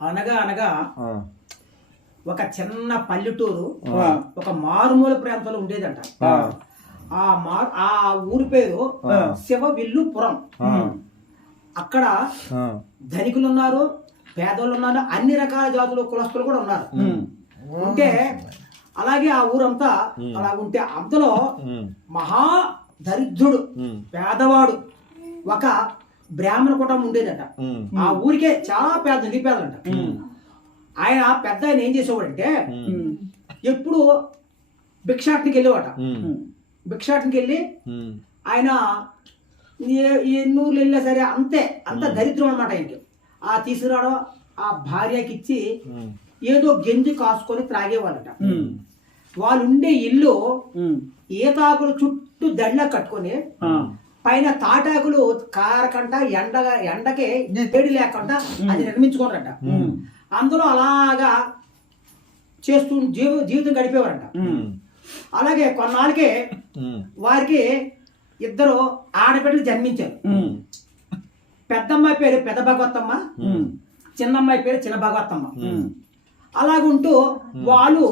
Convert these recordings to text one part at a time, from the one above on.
అనగా అనగా ఒక చిన్న పల్లెటూరు. ఒక మారుమూల ప్రాంతంలో ఉండేదంట. ఆ, ఆ మా ఆ ఊరి పేరు ఆ. శివవిల్లుపురం. ఆ, అక్కడ ధనికులు ఉన్నారు పేదోళ్ళు ఉన్నారు అన్ని రకాల జాతులు కులస్తులు కూడా ఉన్నారు. ఉంటే అలాగే ఆ ఊరంతా అలా ఉంటే అందులో ఉమ్, మహా దరిద్రుడు పేదవాడు ఒక బ్రాహ్మణ కుటుంబం ఉండేదట. ఆ ఊరికే చాలా పేద నిరుపేదలంట. ఆయన పెద్ద ఆయన ఏం చేసేవాడంటే ఎప్పుడు భిక్షాటనికి వెళ్ళేవాట భిక్షాటనికి వెళ్ళి ఆయన ఏ- ఎన్ని ఊర్లు వెళ్ళినా సరే అంతే అంత దరిద్రం అనమాట ఆయనకి. ఆ తీసుకురావడం ఆ భార్యకి ఇచ్చి ఏదో గెంజి కాసుకొని త్రాగేవాళ్ళట. వాళ్ళు ఉండే ఇల్లు ఈతాకులు చుట్టూ దండ కట్టుకొని పైన తాటాకులు కారకంట ఎండగా ఎండకి వేడి లేకుండా అది నిర్మించుకోరట అందులో అలాగా చేస్తూ జీవ జీవితం గడిపేవారంట. అలాగే కొన్నాళ్ళకే వారికి ఇద్దరు ఆడబిడ్డలు జన్మించారు. పెద్దమ్మాయి పేరు పెద్ద భగవత్తమ్మ చిన్నమ్మాయి పేరు చిన్న భగవత్తమ్మ. అలాగుంటూ వాళ్ళు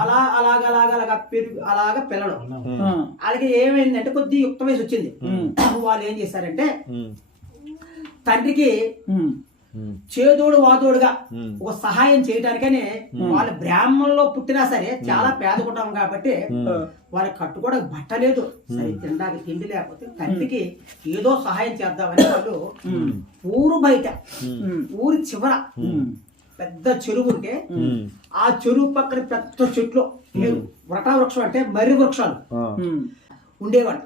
అలా అలాగ అలాగ అలాగ పెరుగు అలాగ పిల్లలు వాళ్ళకి ఏమైందంటే కొద్ది యుక్త వయసు వచ్చింది. వాళ్ళు ఏం చేశారంటే తండ్రికి చేదోడు వాదోడుగా ఒక సహాయం చేయడానికనే వాళ్ళ బ్రాహ్మణంలో పుట్టినా సరే చాలా పేద కుటుంబం కాబట్టి వాళ్ళకి కట్టుకోవడానికి బట్ట లేదు. సరే తినడానికి తిండి లేకపోతే తండ్రికి ఏదో సహాయం చేద్దామని వాళ్ళు ఊరు బయట ఊరి చివర పెద్ద చెరువు ఉంటే ఆ చెరువు పక్కన పెద్ద చెట్లు వృక్షం అంటే మర్రి వృక్షాలు. ఉండేవాళ్ళు.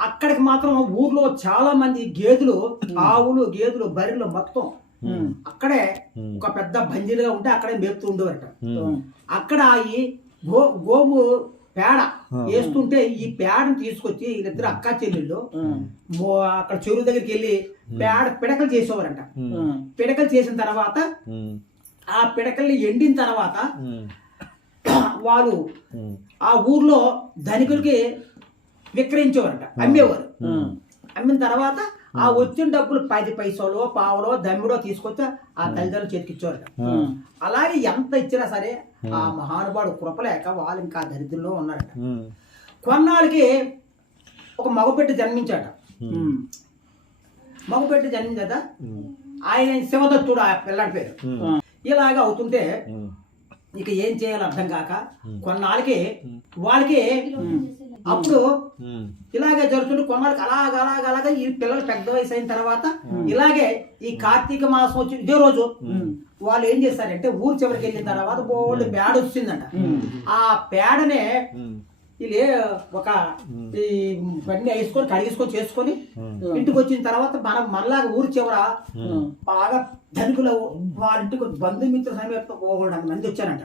అక్కడికి మాత్రం ఊర్లో చాలా మంది గేదెలు ఆవులు గేదెలు బర్రెలు మొత్తం అక్కడే ఒక పెద్ద బందీలుగా ఉంటే అక్కడే మేపుతూ ఉండేవారట. అక్కడ ఈ గో గోము పేడ వేస్తుంటే ఈ పేడను తీసుకొచ్చి వీళ్ళిద్దరు అక్క చెల్లెళ్ళు అక్కడ చెరువు దగ్గరికి వెళ్ళి పేడ పిడకలు చేసేవారంట. పిడకలు చేసిన తర్వాత ఆ. పిడకల్ని ఎండిన తర్వాత ఉమ్, ఆ. ఊర్లో ధనికులకి విక్రయించేవారంట అమ్మేవారు. అమ్మిన తర్వాత ఆ వచ్చిన డబ్బులు పది పైసలో పావలో దమ్మిడో తీసుకొచ్చి ఆ తల్లిదండ్రులు చేతికిచ్చేవారట అలాగే ఎంత ఇచ్చినా సరే ఆ మహానుభావుడు కృపలేక వాళ్ళు ఇంకా దరిద్రంలో ఉన్నారట. కొన్నాళ్ళకి ఒక మగపెట్టి జన్మించాట. మగపెట్టి జన్మించాట. ఆయన శివదత్తుడు ఆ పిల్లాడి పేరు. ఇలాగ అవుతుంటే ఇక ఏం చేయాలో అర్థం కాక కొన్నాళ్ళకి వాళ్ళకి అప్పుడు ఇలాగే జరుగుతుంటే కొన్నాళ్ళకి అలాగ అలాగ అలాగ ఈ పిల్లలు పెద్ద వయసు అయిన తర్వాత ఇలాగే ఈ కార్తీక మాసం వచ్చి ఇదే రోజు వాళ్ళు ఏం చేస్తారంటే ఊరు చివరికి వెళ్ళిన తర్వాత బోల్డ్ పేడ వచ్చిందంట. ఆ పేడనే వీళ్ళు ఒక ఈ బండి వేసుకొని కడిగేసుకొని చేసుకొని ఇంటికి వచ్చిన తర్వాత మనం మనలాగా ఊరు చివర బాగా ధనికులు వాళ్ళ ఇంటికి బంధుమిత్ర సమేత పోకూడదు. మంది వచ్చారంట.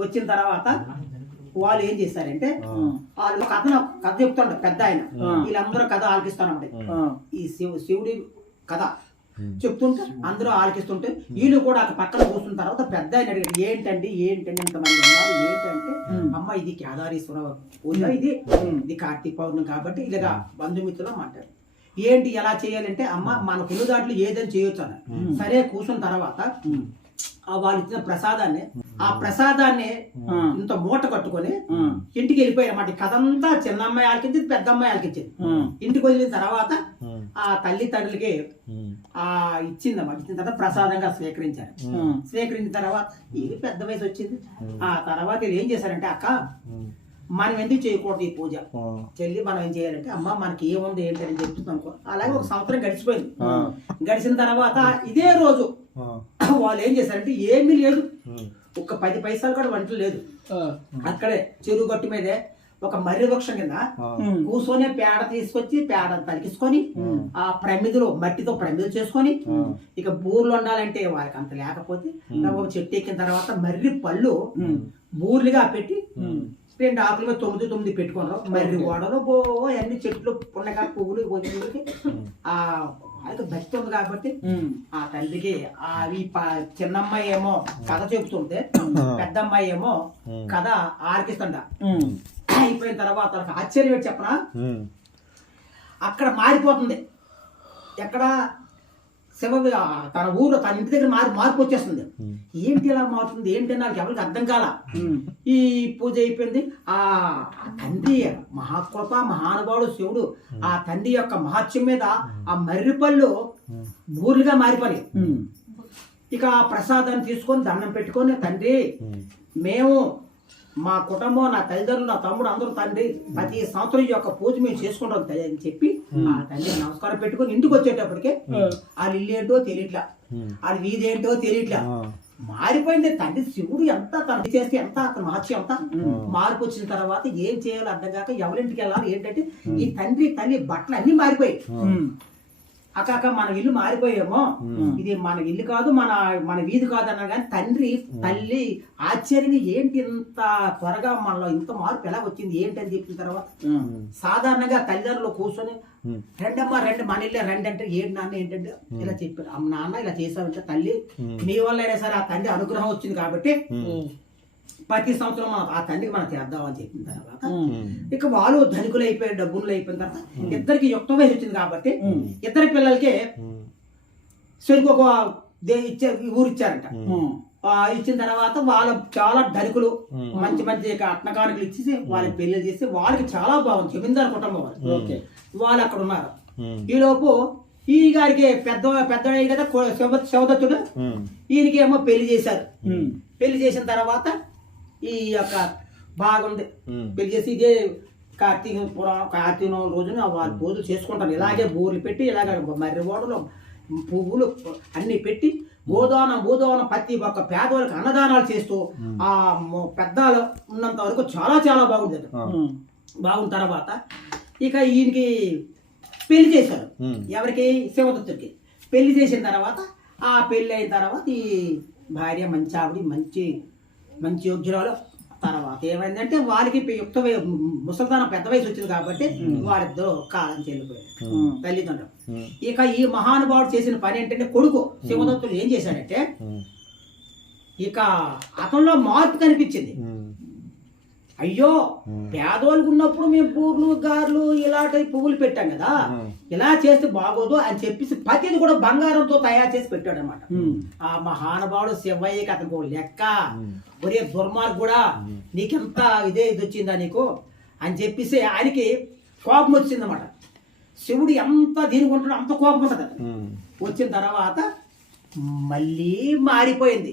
వచ్చిన తర్వాత వాళ్ళు ఏం చేశారంటే వాళ్ళు కథ కథ చెప్తాడు పెద్ద ఆయన. వీళ్ళందరూ కథ ఆలకిస్తానంట ఈ శివ శివుడి కథ చెప్తుంటే అందరూ ఆలకిస్తుంటే వీళ్ళు కూడా అక్కడ పక్కన కూర్చున్న తర్వాత పెద్ద ఆయన అడిగాడు ఏంటండి ఏంటండి ఇంతమంది ఉన్నారు? ఏంటంటే అమ్మ ఇది కేదారేశ్వర పూజ ఇది ఇది కార్తీక పౌర్ణమి కాబట్టి ఇలాగా బంధుమిత్రులు మాట్లాడు. ఏంటి ఎలా చేయాలంటే అమ్మ మన కుళ్ళు దాంట్లో ఏదైనా చేయొచ్చు అన్న సరే కూర్చున్న తర్వాత వాళ్ళు ఇచ్చిన ప్రసాదాన్ని ఆ ప్రసాదాన్ని ఇంత మూట కట్టుకొని ఇంటికి వెళ్ళిపోయారు అన్నమాట. కథ అంతా చిన్న అమ్మాయి ఆలకించింది పెద్ద అమ్మాయి ఆలకించింది ఇంటికి వెళ్ళిన తర్వాత ఆ తల్లి తండ్రులకి ఆ ఇచ్చింది అన్నమాట ఇచ్చిన తర్వాత ప్రసాదంగా స్వీకరించారు. స్వీకరించిన తర్వాత ఇది పెద్ద వయసు వచ్చింది. ఆ తర్వాత ఏం చేశారంటే అక్క మనం ఎందుకు చేయకూడదు ఈ పూజ? చెల్లి మనం ఏం చేయాలంటే అమ్మ మనకి ఏముంది ఏంటి అని చెప్తుంది అనుకో. అలాగే ఒక సంవత్సరం గడిచిపోయింది. గడిచిన తర్వాత ఇదే రోజు వాళ్ళు ఏం చేశారంటే ఏమీ లేదు. ఒక్క పది పైసలు కూడా వంట లేదు. అక్కడే చెరువు గట్టు మీదే ఒక మర్రి వృక్షం కింద కూర్చొని పేడ తీసుకొచ్చి పేడ తలికిసుకొని ఆ ప్రమిదిలో మట్టితో ప్రమిదలు చేసుకొని ఇక బూర్లు ఉండాలంటే వారికి అంత లేకపోతే ఒక చెట్టు ఎక్కిన తర్వాత మర్రి పళ్ళు బూర్లుగా పెట్టి రెండు ఆకులు మీద తొమ్మిది తొమ్మిది పెట్టుకున్నారు మర్రి ఓడలు బో అన్ని చెట్లు పున్నగా పువ్వులు ఆ వాళ్ళకి భక్తి ఉంది కాబట్టి ఆ ఈ ప- చిన్నమ్మాయి ఏమో కథ చెబుతుంటే పెద్దమ్మాయి ఏమో కథ ఆలకిస్తుండ అయిపోయిన తర్వాత ఆశ్చర్యం ఏంటి చెప్పనా? ఉమ్, అక్కడ మారిపోతుంది. ఎక్కడ శివ తన ఊరు తన ఇంటి దగ్గర మారి మార్పు వచ్చేస్తుంది. ఏంటి ఇలా మారుతుంది? ఏంటి నాకు ఎవరికి అర్థం కాల? ఈ పూజ అయిపోయింది. ఆ తండ్రి మహాకృప మహానుభావుడు శివుడు ఆ తండ్రి యొక్క మహత్యం మీద ఆ మర్రిపళ్ళు బూర్లుగా మారిపోయి ఇక ఆ ప్రసాదాన్ని తీసుకొని దండం పెట్టుకొని తండ్రి మేము మా కుటుంబం నా తల్లిదండ్రులు నా తమ్ముడు అందరూ తండ్రి ప్రతి సంవత్సరం యొక్క పూజ మేము చేసుకుంటాం తల్లి అని చెప్పి ఆ తండ్రి నమస్కారం పెట్టుకొని ఇంటికి వచ్చేటప్పటికే ఆ ఇల్లు ఏంటో తెలియట్లా. ఆ వీధి ఏంటో తెలియట్లా. మారిపోయింది. తండ్రి శివుడు ఎంత తను చేస్తే ఎంత అతని మహత్యం ఎంత మార్పు వచ్చిన తర్వాత ఏం చేయాలో అర్థం కాక ఎవరింటికి వెళ్ళాలి ఏంటంటే ఈ తండ్రి తల్లి బట్టలు అన్ని మారిపోయాయి అకాక మన ఇల్లు మారిపోయేమో. ఇది మన ఇల్లు కాదు మన మన వీధి కాదు అన్నా కానీ తండ్రి తల్లి ఆశ్చర్యంగా ఏంటి ఇంత త్వరగా మనలో ఇంత మార్పు ఎలా వచ్చింది ఏంటి అని చెప్పిన తర్వాత సాధారణంగా తల్లిదండ్రులు కూర్చొని రెండమ్మ రెండు మన ఇల్లే రెండు అంటే ఏంటి నాన్న ఏంటంటే ఇలా చెప్పారు. నాన్న ఇలా చేశారంటే తల్లి మీ వల్ల అయినా సరే ఆ తండ్రి అనుగ్రహం వచ్చింది కాబట్టి ప్రతి సంవత్సరం మనం ఆ తండ్రికి మనం చేద్దామని చెప్పిన తర్వాత ఇక వాళ్ళు ధనికులు అయిపోయి డబ్బులు అయిపోయిన తర్వాత ఇద్దరికి యుక్త వయసు వచ్చింది కాబట్టి ఇద్దరి పిల్లలకి సరికి ఒక ఇచ్చే ఊరు ఇచ్చారంట. ఇచ్చిన తర్వాత వాళ్ళు చాలా ధనికులు మంచి మంచి అట్నకానుకలు ఇచ్చేసి వాళ్ళకి పెళ్ళి చేసి వాళ్ళకి చాలా బాగుంది జమీందారు కుటుంబం వాళ్ళు అక్కడ ఉన్నారు. ఈలోపు ఈ గారికి పెద్ద పెద్ద కదా శివదత్తుడు. ఈయనకి ఏమో పెళ్ళి చేశారు. పెళ్ళి చేసిన తర్వాత ఈ యొక్క బాగుంది పెళ్ళి చేసి ఇదే కార్తీక పురాణం కార్తీక రోజున వాళ్ళు పూజలు చేసుకుంటారు. ఇలాగే బూర్లు పెట్టి ఇలాగ మర్రి ఓడలు పువ్వులు అన్ని పెట్టి గోదానం భూదానం ప్రతి ఒక్క పేదవాళ్ళకి అన్నదానాలు చేస్తూ ఆ పెద్దలు ఉన్నంత వరకు చాలా చాలా బాగుంది. బాగున్న తర్వాత ఇక ఈయనకి పెళ్ళి చేశారు. ఎవరికి? శివదత్తుడికి పెళ్ళి చేసిన తర్వాత ఆ పెళ్ళి అయిన తర్వాత ఈ భార్య మంచి ఆవిడ మంచి మంచి యోగ్యురాలు. తర్వాత ఏమైందంటే వాళ్ళకి యుక్త ముసలితనం పెద్ద వయసు వచ్చింది కాబట్టి వాళ్ళిద్దరూ కాలం చెల్లిపోయారు. తల్లిదండ్రులు. ఇక ఈ మహానుభావుడు చేసిన పని ఏంటంటే కొడుకు శివదత్తుడు ఏం చేశాడంటే ఇక అతనిలో మార్పు కనిపించింది. అయ్యో పేదోళ్ళకు ఉన్నప్పుడు మేము పూర్లు గార్లు ఇలాంటి పువ్వులు పెట్టాం కదా. ఇలా చేస్తే బాగోదు అని చెప్పేసి ప్రతిది కూడా బంగారంతో తయారు చేసి పెట్టాడు అనమాట ఆ మహానుభావుడు శివయ్యకి అతనికి లెక్క. ఒరే దుర్మార్గుడా నీకెంత ఇదే ఇది వచ్చిందా నీకు? అని చెప్పేసి ఆయనకి కోపం వచ్చిందన్నమాట. శివుడు ఎంత దీనికి ఉంటాడో అంత కోపం ఉంటుంది. వచ్చిన తర్వాత మళ్ళీ మారిపోయింది.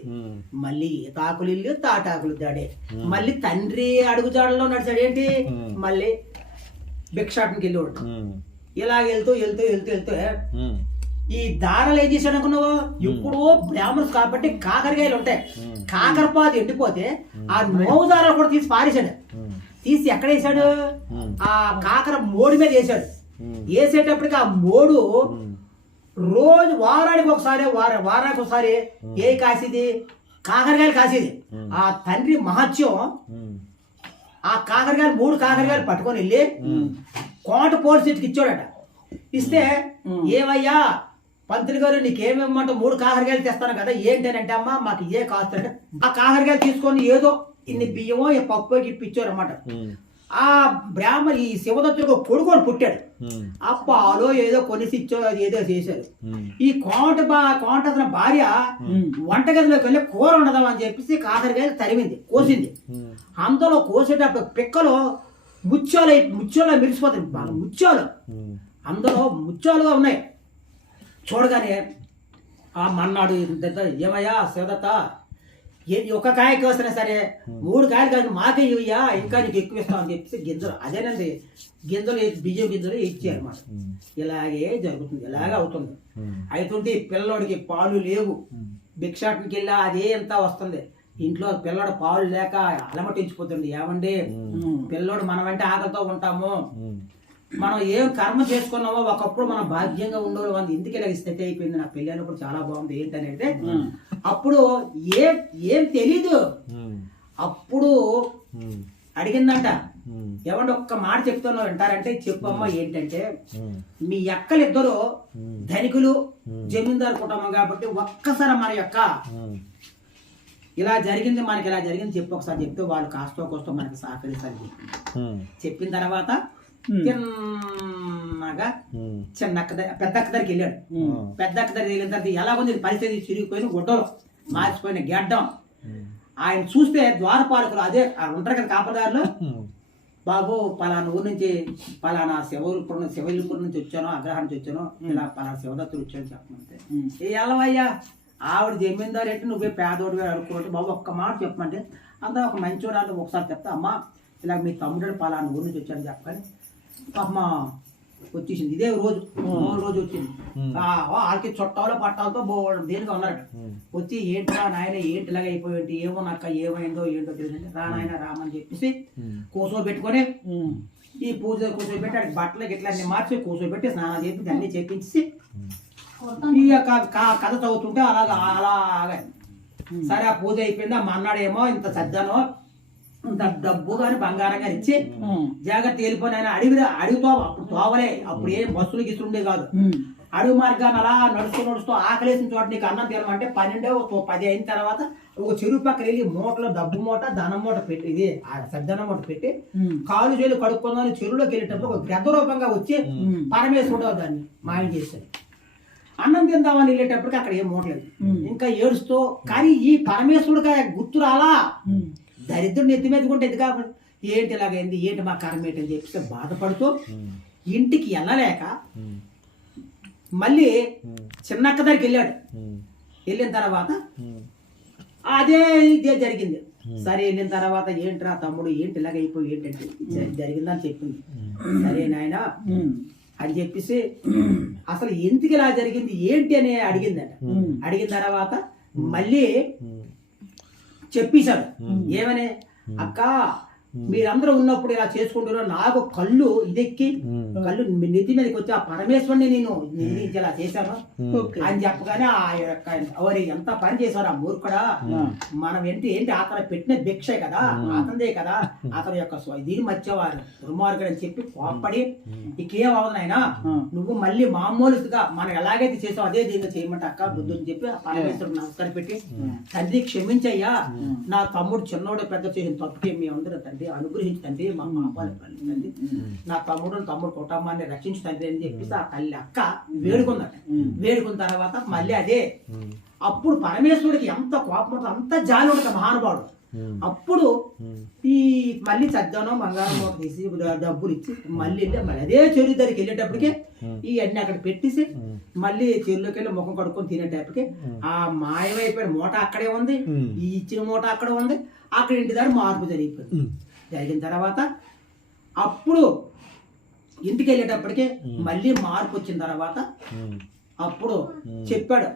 మళ్ళీ తాకులు ఇల్లు తాటాకులు దాడే మళ్ళీ తండ్రి అడుగుజాడలో నడిచాడు. ఏంటి? మళ్ళీ భిక్షాటనికి వెళ్ళేవాడు ఇలా వెళ్తూ వెళ్తూ వెళ్తూ వెళ్తూ ఈ దారాలు ఏం చేశాడు అనుకున్నావు? ఇప్పుడు బ్రాహ్మణులు కాబట్టి కాకరకాయలు ఉంటాయి. కాకరపాదు ఎండిపోతే ఆ నోవు దారాలు కూడా తీసి పారేశాడు. తీసి ఎక్కడ వేసాడు ఆ కాకర మోడి మీద వేసాడు వేసేటప్పటికి ఆ మోడు రోజు వారానికి ఒకసారి వార వారానికి ఒకసారి ఏ కాసేది కాకరకాయలు కాసేది ఆ తండ్రి మహత్యం ఆ కాకరకాయలు మూడు కాకరకాయలు పట్టుకొని వెళ్ళి కోట పోటీ చెట్టుకి ఇచ్చాడట. ఇస్తే ఏమయ్యా పంతులు గారు నీకేమేమంటే మూడు కాకరకాయలు తెస్తాను కదా ఏంటనంటే అమ్మా మాకు ఏ కాస్తాడు ఆ కాకరకాయలు తీసుకొని ఏదో ఇన్ని బియ్యమో ఈ పప్పు ఇప్పించారు అనమాట ఆ బ్రాహ్మణ ఈ శివదత్తుడికి ఒక కొడుకు పుట్టాడు. ఆ పాలో ఏదో కొనిసి ఇచ్చో అది ఏదో చేశారు ఈ కోట బా కోట అతని భార్య వంటగదిలోకి వెళ్ళి కూర ఉండదాం అని చెప్పేసి కాకరకాయలు తరిమింది కోసింది. అంతలో కోసేటప్పుడు పిక్కలు ముత్యాలు ముత్యాలు మెరిసిపోతాయి. బాగా ముత్యాలు. అందులో ముత్యాలుగా ఉన్నాయి. చూడగానే ఆ మన్నాడు ఏమయ్యా శివదత్త? ఏ ఒక కాయ కోసినా సరే? మూడు కాయలు కాదు మాకే ఇవ్వయ్యా ఇంకా నీకు ఎక్కువ ఇస్తాం అని చెప్పేసి గింజలు. అదేనండి గింజలు బియ్యం గింజలు ఇచ్చారు అన్నమాట ఇలాగే జరుగుతుంది ఇలాగే అవుతుంది. అవుతుంటే ఈ పిల్లోడికి పాలు లేవు. భిక్షాటనికి వెళ్ళా అదే ఎంత వస్తుంది. ఇంట్లో పిల్లడు పాలు లేక అలమటించిపోతుంది. ఏమండి? పిల్లోడు మనం అంటే ఆకలితో ఉంటాము. మనం ఏం కర్మ చేసుకున్నామో ఒకప్పుడు మనం భాగ్యంగా ఉండేవాళ్ళం. ఇందుకు ఇలా స్థితి అయిపోయింది. నా పెళ్ళి అయినప్పుడు చాలా బాగుంది. ఏంటనేది అప్పుడు ఏం ఏం తెలీదు. అప్పుడు అడిగిందంట. ఏమంటే ఒక్క మాట చెప్తున్నావు వింటారంటే చెప్పమ్మా ఏంటంటే మీ అక్కలిద్దరు ధనికులు జమీందారు కుటుంబం కాబట్టి ఒక్కసారి మన యొక్క ఇలా జరిగింది మనకి ఇలా జరిగింది చెప్పి ఒకసారి చెప్తే వాళ్ళు కాస్తో కోస్తో మనకి సహకరిస్తారు చెప్పిన తర్వాత తిన్నగా చిన్న అక్క దగ్గర పెద్ద అక్క దగ్గరికి వెళ్ళాడు. పెద్ద అక్క దగ్గరికి వెళ్ళిన తర్వాత ఎలా ఉంది పరిస్థితి? చిరిగిపోయిన గుడ్డలు మార్చిపోయిన గెడ్డం. ఆయన చూస్తే ద్వారపాలకులు అదే ఉంటారు కదా కాపదారులు బాబు పలానా ఊరు నుంచి పలానా శివపురం శివలిపురం నుంచి వచ్చాను అగ్రహం నుంచి వచ్చాను ఇలా పలానా శివదత్తుడు వచ్చాను చెప్పమంటే. ఏ ఎల్లవయ్యా ఆవిడ జమీందారు ఏంటి? నువ్వే పేదోడివి అనుకుంటే బాబు ఒక్క మాట చెప్పమంటే అంతా ఒక అంటే ఒకసారి చెప్తా అమ్మా ఇలా మీ తమ్ముడు పలానా ఊరు నుంచి వచ్చాను చెప్పని అమ్మ వచ్చేసింది. ఇదే రోజు. రోజు వచ్చింది. ఆ, వాళ్ళకి చుట్టాలు పట్టాలతో దేనికి ఉన్నారు వచ్చి ఏంట్రా నాయన ఏంటి ఇలాగ అయిపోయింది? ఏమో నాకు ఏమైందో ఏంటో తెలియదు రా నాయన రామని చెప్పేసి కూర్చోబెట్టుకొని ఈ పూజ కూర్చోబెట్టి ఆడికి బట్టలు గిట్ల అన్ని మార్చి కూర్చోబెట్టి స్నానం చేసి అన్ని చేపించి ఈ కథ చదువుతుంటే అలాగా అలాగా. సరే ఆ పూజ అయిపోయింది. ఆ మన్నాడేమో ఇంత సజ్జానో డబ్బు కానీ బంగారం కానీ ఇచ్చి జాగ్రత్త వెళ్ళిపోయిన అడవి అడవితో అప్పుడు తోవలే. అప్పుడు ఏం బస్సులు గిసుండే కాదు. అడవి మార్గాన్ని అలా నడుస్తూ నడుస్తూ ఆకలేసిన చోట నీకు అన్నం తినమంటే పన్నెండే ఒక పది అయిన తర్వాత ఒక చెరువు పక్కన వెళ్ళి మూటలో డబ్బు మూట ధనం మూట పెట్టి ఇది ఆ సద్దనం మూట పెట్టి కాలు చేలు కడుక్కుందని చెరువులోకి వెళ్ళేటప్పుడు ఒక గ్రద్ద రూపంగా వచ్చి పరమేశ్వరుడు దాన్ని మాయం చేశాడు. అన్నం తిందామని వెళ్ళేటప్పటికి అక్కడ ఏం మూటలేదు ఇంకా ఏడుస్తూ కానీ ఈ పరమేశ్వరుడికి గుర్తు రాలా? మీద కొంటే ఇది కాబట్టి ఏంటి ఇలాగైంది? ఏంటి మా కర్మ ఏంటి అని చెప్పేసి బాధపడుతూ ఇంటికి వెళ్ళలేక మళ్ళీ చిన్నక్క దగ్గరికి వెళ్ళాడు. వెళ్ళిన తర్వాత అదే ఇదే జరిగింది. సరే వెళ్ళిన తర్వాత ఏంట్రా తమ్ముడు? ఏంటి ఇలాగ అయిపోయి? ఏంటంటే జరిగిందని చెప్పింది. సరే నాయన అని చెప్పేసి అసలు ఎందుకు ఇలా జరిగింది? ఏంటి అని అడిగిందట. అడిగిన తర్వాత మళ్ళీ చెప్పేశాడు. ఏమని? అక్క మీరందరూ ఉన్నప్పుడు ఇలా చేసుకుంటున్నారు నాకు కళ్ళు ఇదెక్కి కళ్ళు నెత్తి మీదకి వచ్చి ఆ పరమేశ్వరుని నేను నిందించి ఇలా చేశాను. అని చెప్పగానే ఆ యొక్క ఎవరి ఎంత పని చేశారు ఆ మూర్ఖుడా? మనం ఏంటి ఏంటి అతను పెట్టిన భిక్షే కదా అతనిదే కదా. అతని యొక్క దీని మర్చేవారు దుర్మార్గుడు అని చెప్పి కోప్పడి ఇకేం అవదనైనా నువ్వు మళ్ళీ మామూలుగా మనం ఎలాగైతే చేసావు అదే దీన్ని చేయమంటే అక్క బుద్ధు అని చెప్పి ఆ పరమేశ్వరుడు నమస్కారం పెట్టి తండ్రి క్షమించయ్యా నా తమ్ముడు చిన్నోడు పెద్ద చేసిన తప్పుకి మీ అందరూ తండ్రి. అనుగ్రహించి తండ్రి మా పాపాలు తండ్రి నా తమ్ముడు తమ్ముడు కుటుంబాన్ని రక్షించు తండ్రి అని చెప్పేసి ఆ తల్లి అక్క వేడుకుందట. వేడుకున్న తర్వాత మళ్ళీ అదే. అప్పుడు పరమేశ్వరుడికి ఎంత కోపం ఉంటుందో అంత జాలి ఉంటుంది మహానుభావుడు. అప్పుడు ఈ మళ్ళీ సజ్జానం బంగారం మూట తీసి డబ్బులు ఇచ్చి మళ్ళీ వెళ్ళి మళ్ళీ అదే చెరువు దగ్గరికి వెళ్ళేటప్పటికి ఈ అన్ని అక్కడ పెట్టేసి మళ్ళీ చెరువులోకి వెళ్ళి ముఖం కడుక్కొని తినేటప్పటికి ఆ మాయమైపోయిన మూట అక్కడే ఉంది. ఈ ఇచ్చిన మూట అక్కడ ఉంది. అక్కడ ఇంటి దగ్గర మార్పు జరిగిపోయింది. జరిగిన తర్వాత అప్పుడు ఇంటికి వెళ్ళేటప్పటికి మళ్ళీ మార్పు వచ్చిన తర్వాత అప్పుడు చెప్పాడు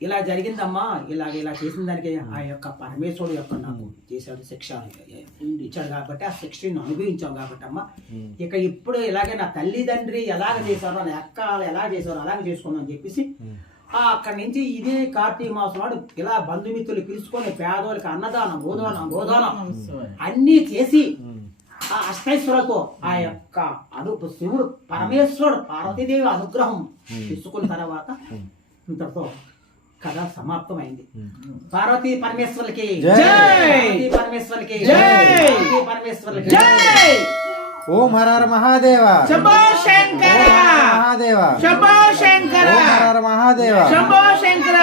ఇలా జరిగిందమ్మా ఇలా ఇలా చేసిన దానికి ఆ యొక్క పరమేశ్వరుడు యొక్క నాకు చేశాడు శిక్ష. ఇచ్చాడు కాబట్టి ఆ శిక్షను అనుభవించాం కాబట్టి అమ్మా ఇక ఇప్పుడు ఇలాగే నా తల్లిదండ్రి ఎలాగ చేశారో నా అక్క ఎలా చేశారో అలాగే చేసుకుందాం అని చెప్పేసి అక్కడి నుంచి ఇదే కార్తీక మాసం నాడు ఇలా బంధుమిత్రులు పిలుచుకొని పేదోళ్ళకి అన్నదానం గోదానం గోదానం అన్నీ చేసి ఆ అష్టైశ్వరులతో ఆ యొక్క అను శివుడు పరమేశ్వరుడు పార్వతీదేవి అనుగ్రహం తీసుకున్న తర్వాత ఇంతతో కథ సమాప్తమైంది. పార్వతీ పరమేశ్వరులకి పరమేశ్వరులకి పరమేశ్వరులకి ఓం హర మహాదేవ. శంకర! మహాదేవ శంభో శంకర ఓం హర హర మహాదేవ శంభో శంకర